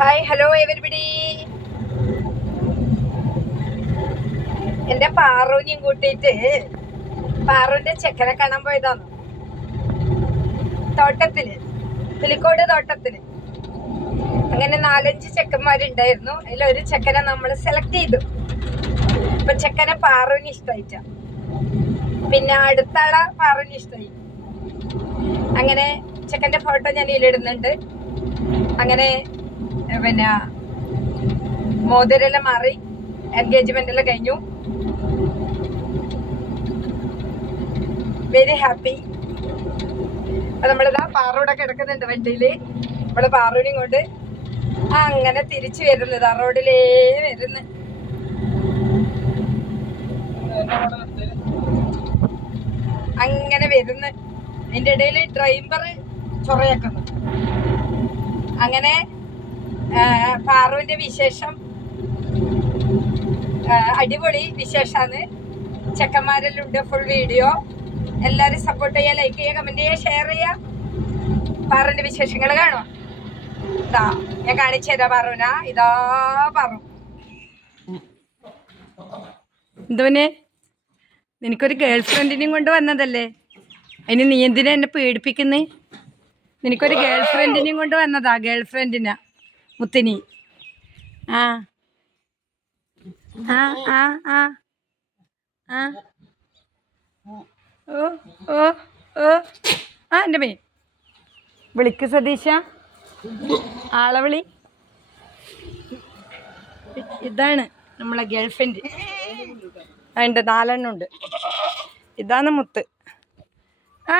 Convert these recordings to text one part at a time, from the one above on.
Hi hello everybody. എന്റെ പാറുവിനെയും കൂട്ടിയിട്ട് പാറുവിന്റെ ചെക്കനെ കാണാൻ പോയതാണ് തോട്ടത്തില്, പുലിക്കോട് തോട്ടത്തില്. അങ്ങനെ 4-5 ചെക്കന്മാരുണ്ടായിരുന്നു. അതിലൊരു ചെക്കനെ നമ്മൾ സെലക്ട് ചെയ്തു. അപ്പൊ ചെക്കനെ പാറുവിന് ഇഷ്ടായിട്ട, പിന്നെ അടുത്ത ആളെ പാറുവിന് ഇഷ്ടായി. അങ്ങനെ ചെക്കന്റെ ഫോട്ടോ ഞാൻ ഇതിലിടുന്നുണ്ട്. അങ്ങനെ പിന്നെ മോതിരെല്ലാം മാറി, എൻഗേജ്മെന്റ് എല്ലാം കഴിഞ്ഞു. Very happy. അപ്പൊ നമ്മളിതാ പാറോടെ കിടക്കുന്നുണ്ട് വണ്ടിയില്. നമ്മള് പാറൂനെയും കൊണ്ട് അങ്ങനെ തിരിച്ചു വരുന്നത്, റോഡിലേ വരുന്നു. അങ്ങനെ വരുന്നു. അതിന്റെ ഇടയിൽ ഡ്രൈവർ ചൊറയാക്കുന്നു. അങ്ങനെ പാറുവിന്റെ വിശേഷം അടിപൊളി വിശേഷാണ്. ചെക്കന്മാരെല്ലാം ഉണ്ട്. ഫുൾ വീഡിയോ എല്ലാരും സപ്പോർട്ട് ചെയ്യുക, ലൈക്ക് ചെയ്യുക, കമന്റ് ചെയ്യുക, ഷെയർ ചെയ്യുക. പാറുവിന്റെ വിശേഷങ്ങൾ കാണുക. ഇതാ ഞാൻ കാണിച്ചു തരാം പാറുവിന. ഇതാ പാറു. എന്തോനെ, നിനക്കൊരു ഗേൾ ഫ്രണ്ടിനെയും കൊണ്ട് വന്നതല്ലേ, അതിന് നീ എന്തിനാ എന്നെ പേടിപ്പിക്കുന്നേ? നിനക്കൊരു ഗേൾ ഫ്രണ്ടിനെയും കൊണ്ട് വന്നതാ, ഗേൾ ഫ്രണ്ടിനാ മുത്തിനി. ആ ആ ആ ആ ആ ഓ ഓ ഓ ആ എൻ്റെ മേ വിളിക്ക് സതീശ, ആളെ വിളി. ഇതാണ് നമ്മളെ ഗേൾ ഫ്രണ്ട്. ഉണ്ട്, 4 ഉണ്ട്. ഇതാണ് മുത്ത്. ആ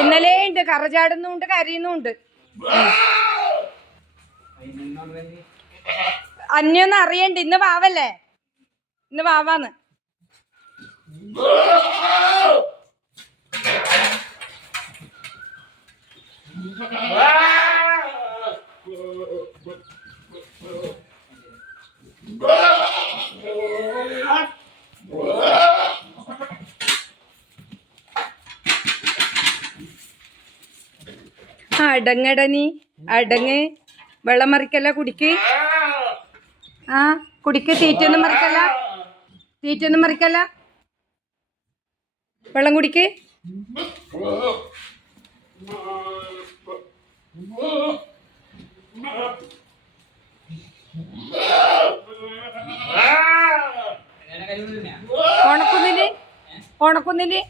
ഇന്നലെ ഉണ്ട്, കറ ചാടുന്നുണ്ട്, കരയുന്നുണ്ട്. അന്യൊന്നും അറിയണ്ട. ഇന്ന് വാവല്ലേ, ഇന്ന് വാവാന്ന്. അടങ്ങട, നീ അടങ്ങ്. വെള്ളം മറിക്കല്ല, കുടിക്ക്. ആ കുടിക്ക്. തീറ്റൊന്നും മറിക്കല്ല, തീറ്റൊന്നും മറിക്കല്ല. വെള്ളം കുടിക്ക്. ഓണക്കുന്നില്, ഓണക്കുന്നില്